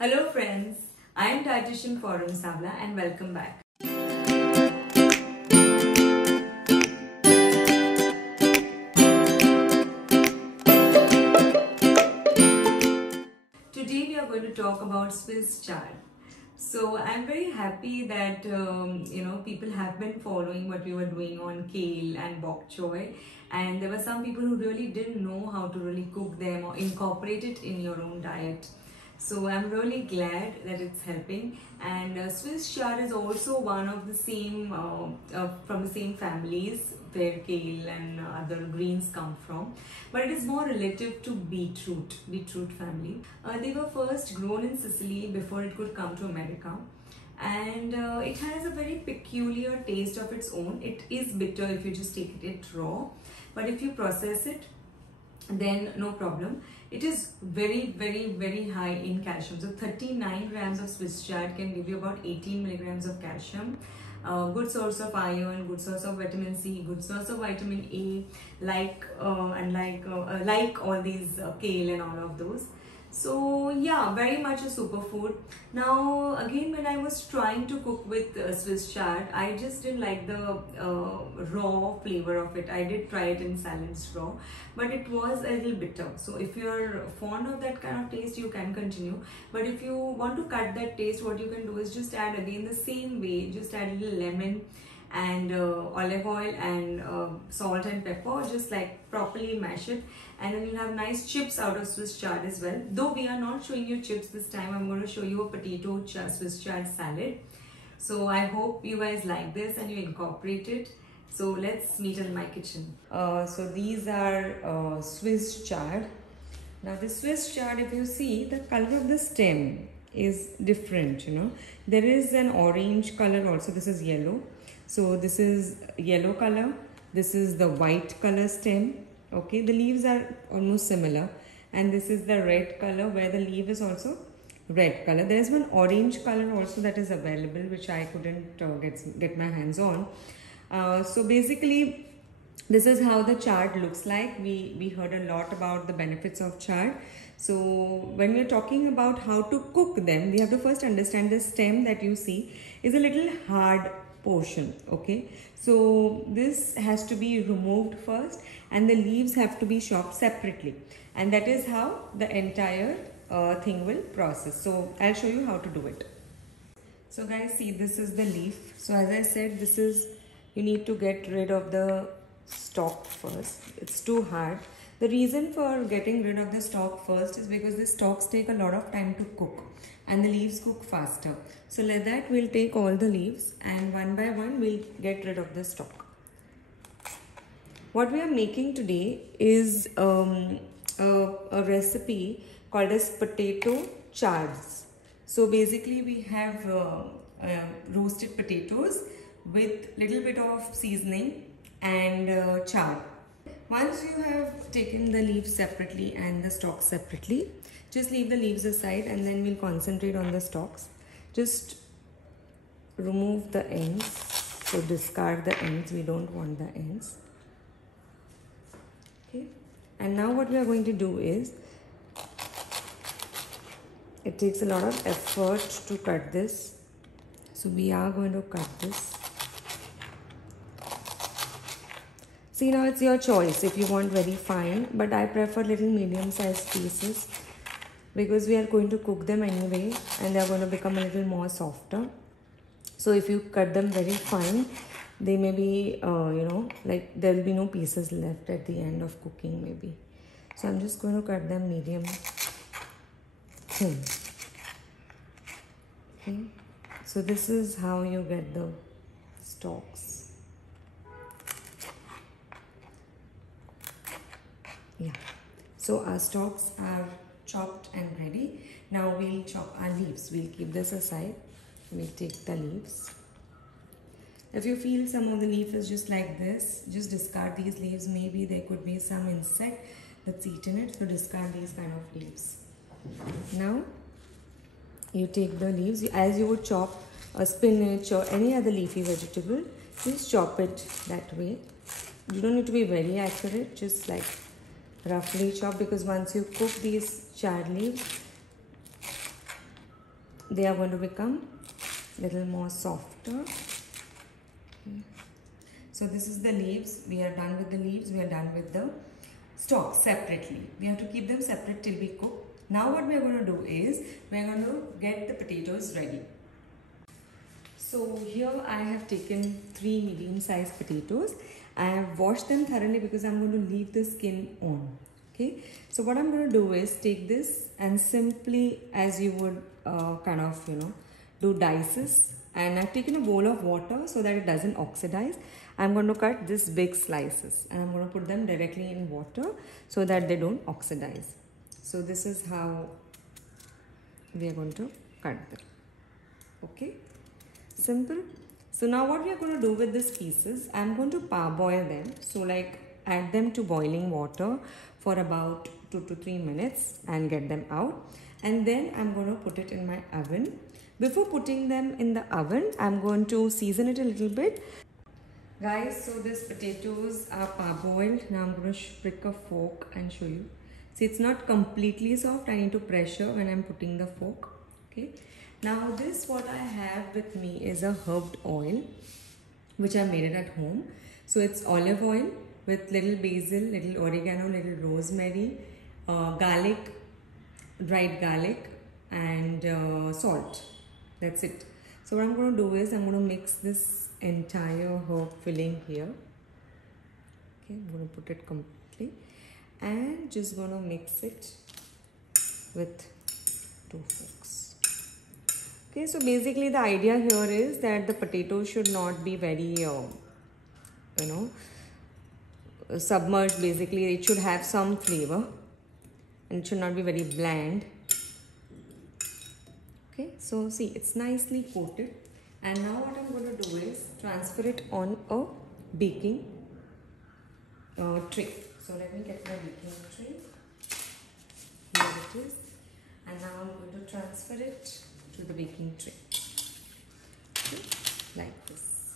Hello friends, I am Dietitian Forum Savla and welcome back. Today we are going to talk about Swiss chard. So I'm very happy that people have been following what we were doing on kale and bok choy, and there were some people who really didn't know how to really cook them or incorporate it in your own diet. So I'm really glad that it's helping. And Swiss chard is also one of the same from the same families where kale and other greens come from, but it is more relative to beetroot family. They were first grown in Sicily before it could come to America, and it has a very peculiar taste of its own. It is bitter if you just take it raw, but if you process it, then no problem. It is very high in calcium. So 39 grams of Swiss chard can give you about 18 milligrams of calcium. Good source of iron, good source of vitamin C, good source of vitamin A, like all these kale and all of those. So yeah, very much a superfood. Now again, when I was trying to cook with Swiss chard, I just didn't like the raw flavor of it. I did try it in salads raw, but it was a little bitter. So if you're fond of that kind of taste, you can continue. But if you want to cut that taste, what you can do is just add again the same way, just add a little lemon and olive oil and salt and pepper, just like properly mash it, and then you'll have nice chips out of Swiss chard as well. Though we are not showing you chips this time, I'm going to show you a potato Swiss chard salad. So I hope you guys like this and you incorporate it. So let's meet in my kitchen. So these are Swiss chard. Now the Swiss chard, if you see, the color of the stem is different, There is an orange color also. This is yellow. So this is yellow color. This is the white color stem. Okay, the leaves are almost similar. And this is the red color where the leaf is also red color. There is one orange color also that is available, which I couldn't get my hands on. So basically, this is how the chard looks like. We heard a lot about the benefits of chard. So when we're talking about how to cook them, we have to first understand the stem that you see is a little hard portion. Okay, so this has to be removed first and the leaves have to be chopped separately, and that is how the entire thing will process. So I'll show you how to do it. So guys, see, this is the leaf. So as I said, this is, you need to get rid of the stalk first. It's too hard. The reason for getting rid of the stalk first is because the stalks take a lot of time to cook and the leaves cook faster. So like that, we'll take all the leaves and one by one we'll get rid of the stalk. What we are making today is a recipe called as potato chards. So basically we have roasted potatoes with little bit of seasoning and chard. Once you have taken the leaves separately and the stalks separately, just leave the leaves aside and then we'll concentrate on the stalks. Just remove the ends. So discard the ends. We don't want the ends. Okay. And now what we are going to do is, it takes a lot of effort to cut this. So we are going to cut this. See, now it's your choice if you want very fine, but I prefer little medium-sized pieces because we are going to cook them anyway and they are going to become a little more softer. So if you cut them very fine, they may be, like there will be no pieces left at the end of cooking maybe. So I'm just going to cut them medium thin. Okay. So this is how you get the stalks. Yeah, so our stalks are chopped and ready. Now we'll chop our leaves. We'll keep this aside. We'll take the leaves. If you feel some of the leaf is just like this, just discard these leaves. Maybe there could be some insect that's eaten it, so discard these kind of leaves. Now you take the leaves as you would chop a spinach or any other leafy vegetable. Just chop it that way. You don't need to be very accurate, just like roughly chop, because once you cook these chard leaves, they are going to become little more softer. Okay. So this is the leaves. We are done with the leaves. We are done with the stalks separately. We have to keep them separate till we cook. Now what we are going to do is we are going to get the potatoes ready. So here I have taken 3 medium-sized potatoes. I have washed them thoroughly because I'm going to leave the skin on. Okay. So what I'm going to do is take this and simply, as you would do dices, and I've taken a bowl of water so that it doesn't oxidize. I'm going to cut this big slices and I'm going to put them directly in water so that they don't oxidize. So this is how we are going to cut them. Okay, simple. So now what we are going to do with these pieces, I'm going to parboil them. So like add them to boiling water for about 2 to 3 minutes and get them out. And then I'm going to put it in my oven. Before putting them in the oven, I'm going to season it a little bit. Guys, so these potatoes are parboiled. Now I'm going to prick a fork and show you. See, it's not completely soft. I need to pressure when I'm putting the fork. Okay. Now this, what I have with me is a herbed oil, which I made it at home. So it's olive oil with little basil, little oregano, little rosemary, garlic, dried garlic, and salt. That's it. So what I'm going to do is I'm going to mix this entire herb filling here. Okay, I'm going to put it completely and just going to mix it with 2 forks. Okay, so basically the idea here is that the potato should not be very, submerged. Basically, it should have some flavor and it should not be very bland. Okay, so see, it's nicely coated. And now what I'm going to do is transfer it on a baking tray. So let me get my baking tray. Here it is. And now I'm going to transfer it to the baking tray. Okay, like this.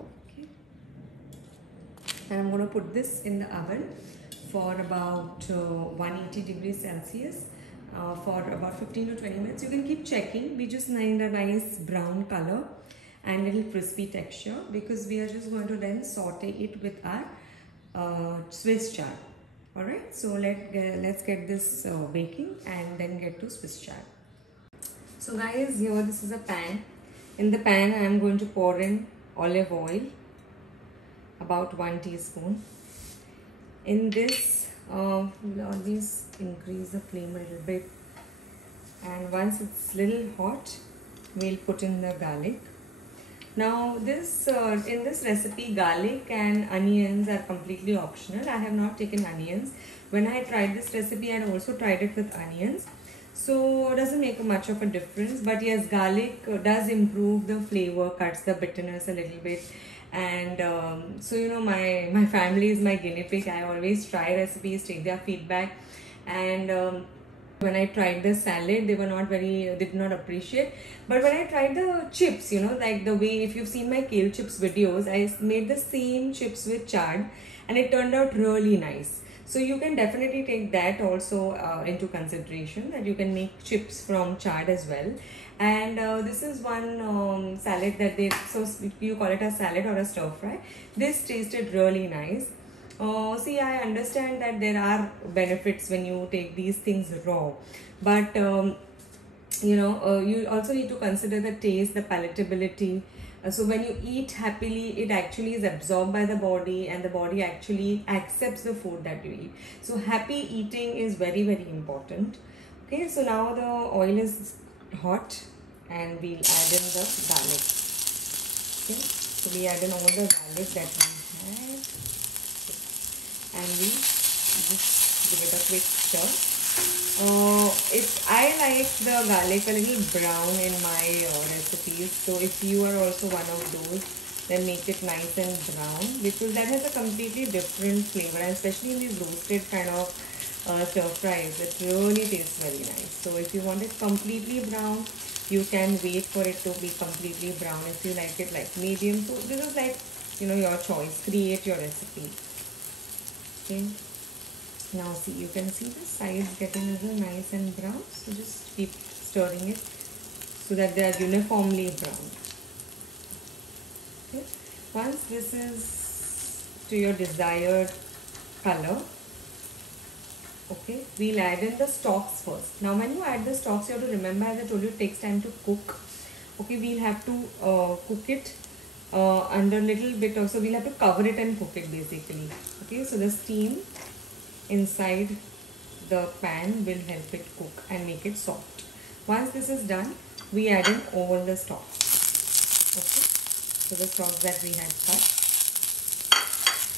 Okay. And I'm going to put this in the oven for about 180 degrees Celsius. For about 15 to 20 minutes. You can keep checking. We just need a nice brown color and little crispy texture because we are just going to then saute it with our Swiss chard. Alright, so let's get this baking and then get to Swiss chard. So guys, here this is a pan. In the pan I am going to pour in olive oil, about 1 teaspoon. In this, we'll always increase the flame a little bit, and once it's little hot, we'll put in the garlic. Now this in this recipe, garlic and onions are completely optional. I have not taken onions. When I tried this recipe, I had also tried it with onions, so it doesn't make much of a difference. But yes, garlic does improve the flavor, cuts the bitterness a little bit. And so my family is my guinea pig. I always try recipes, take their feedback, and when I tried the salad, they did not appreciate. But when I tried the chips, like the way, if you've seen my kale chips videos, I made the same chips with chard and it turned out really nice. So you can definitely take that also into consideration, that you can make chips from chard as well. And this is one salad that so you call it a salad or a stir fry. This tasted really nice. See, I understand that there are benefits when you take these things raw, but you also need to consider the taste, the palatability. So when you eat happily, it actually is absorbed by the body and the body actually accepts the food that you eat. So happy eating is very, very important. Okay, so now the oil is hot and we'll add in the garlic. Okay, so we add in all the garlic that we had and we just give it a quick stir. I like the garlic a little brown in my recipes, so if you are also one of those, then make it nice and brown, because that has a completely different flavor, and especially in these roasted kind of stir fries, it really tastes very nice. So if you want it completely brown, you can wait for it to be completely brown. If you like it like medium, so this is like your choice. Create your recipe. Okay. Now see, you can see the sides getting a little nice and brown, so just keep stirring it. so that they are uniformly brown. Okay. Once this is to your desired color, okay, we'll add in the stalks first. Now when you add the stalks, you have to remember, as I told you, it takes time to cook. Okay, we'll have to cook it under little bit of, so we'll have to cover it and cook it basically. Okay, so the steam inside the pan will help it cook and make it soft. Once this is done, we add in all the stalks. Okay, so the stalks that we had cut.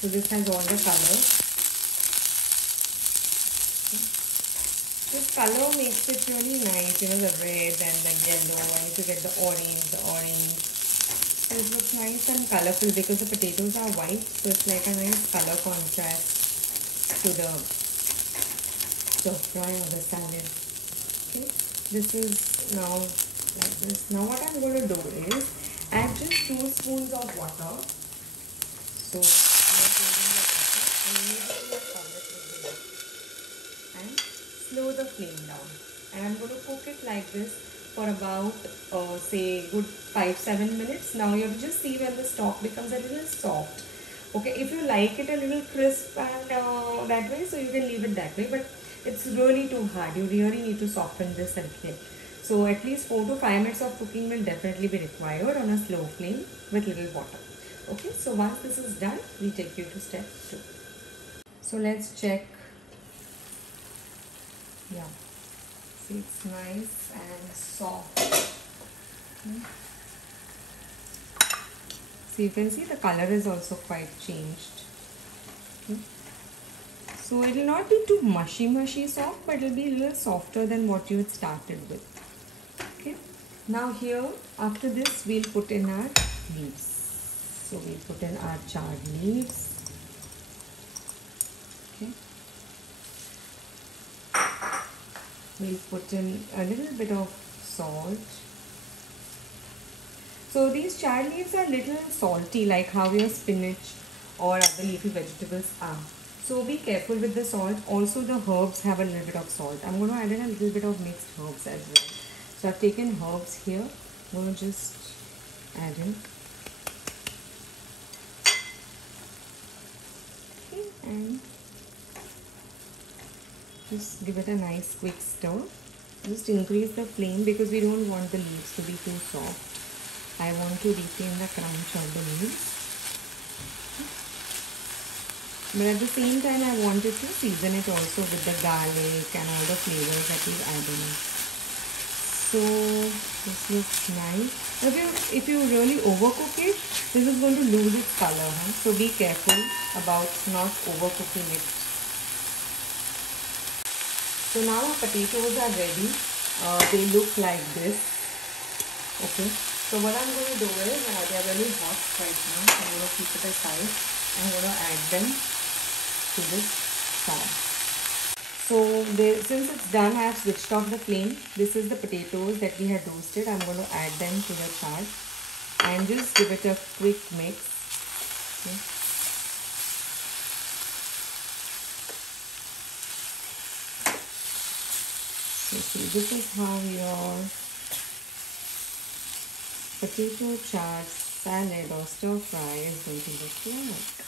So this has all the colors. Okay. This color makes it really nice, you know, the red and the yellow, and if you get the orange. And it looks nice and colorful because the potatoes are white, so it's like a nice color contrast to the stir fry or the salad. Okay, this is now like this. Now what I'm going to do is add just 2 spoons of water. So and slow the flame down, and I'm going to cook it like this for about say good 5-7 minutes. Now you have to just see when the stock becomes a little soft. Okay, if you like it a little crisp and that way, so you can leave it that way, but it's really too hard. You really need to soften this a little. So at least 4 to 5 minutes of cooking will definitely be required on a slow flame with little water. Okay, so once this is done, we take you to step 2. So let's check. Yeah, see, it's nice and soft. So you can see the color is also quite changed. So it will not be too mushy soft, but it will be a little softer than what you had started with. Okay. Now here, after this, we'll put in our leaves. So we'll put in our charred leaves. Okay. We'll put in a little bit of salt. So these charred leaves are little salty, like how your spinach or other leafy vegetables are. So be careful with the salt. Also the herbs have a little bit of salt. I'm going to add in a little bit of mixed herbs as well. So I've taken herbs here. I'm going to just add in. Okay, and just give it a nice quick stir. Just increase the flame because we don't want the leaves to be too soft. I want to retain the crunch of the leaves. But at the same time, I wanted to season it also with the garlic and all the flavors that we've added. So this looks nice. If you really overcook it, this is going to lose its color. So be careful about not overcooking it. So now our potatoes are ready. They look like this. Okay. So what I'm going to do is, they are really hot right now. So I'm going to keep it aside. I'm going to add them to this pan. So since it's done, I have switched off the flame. This is the potatoes that we had roasted. I'm going to add them to the chart and just give it a quick mix. Okay. So see, this is how your potato chaat salad or stir fry is going to look like.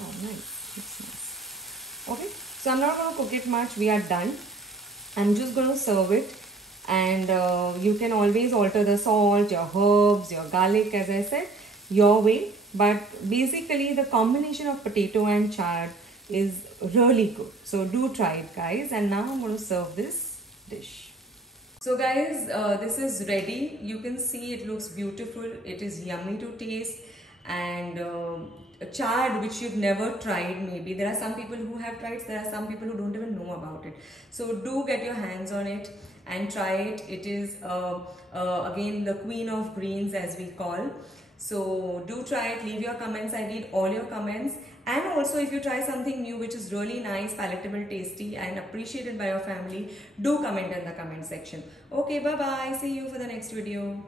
Oh, nice. Looks nice. Okay, so I'm not going to cook it much. We are done. I'm just going to serve it, and you can always alter the salt, your herbs, your garlic, as I said, your way. But basically, the combination of potato and chard is really good. So do try it, guys. And now I'm going to serve this dish. So guys, this is ready. You can see it looks beautiful. It is yummy to taste, and chard which you've never tried. Maybe there are some people who have tried, there are some people who don't even know about it. So do get your hands on it and try it. It is again the queen of greens, as we call. So do try it. Leave your comments. I read all your comments. And also, if you try something new which is really nice, palatable, tasty and appreciated by your family, do comment in the comment section. Okay, bye bye. See you for the next video.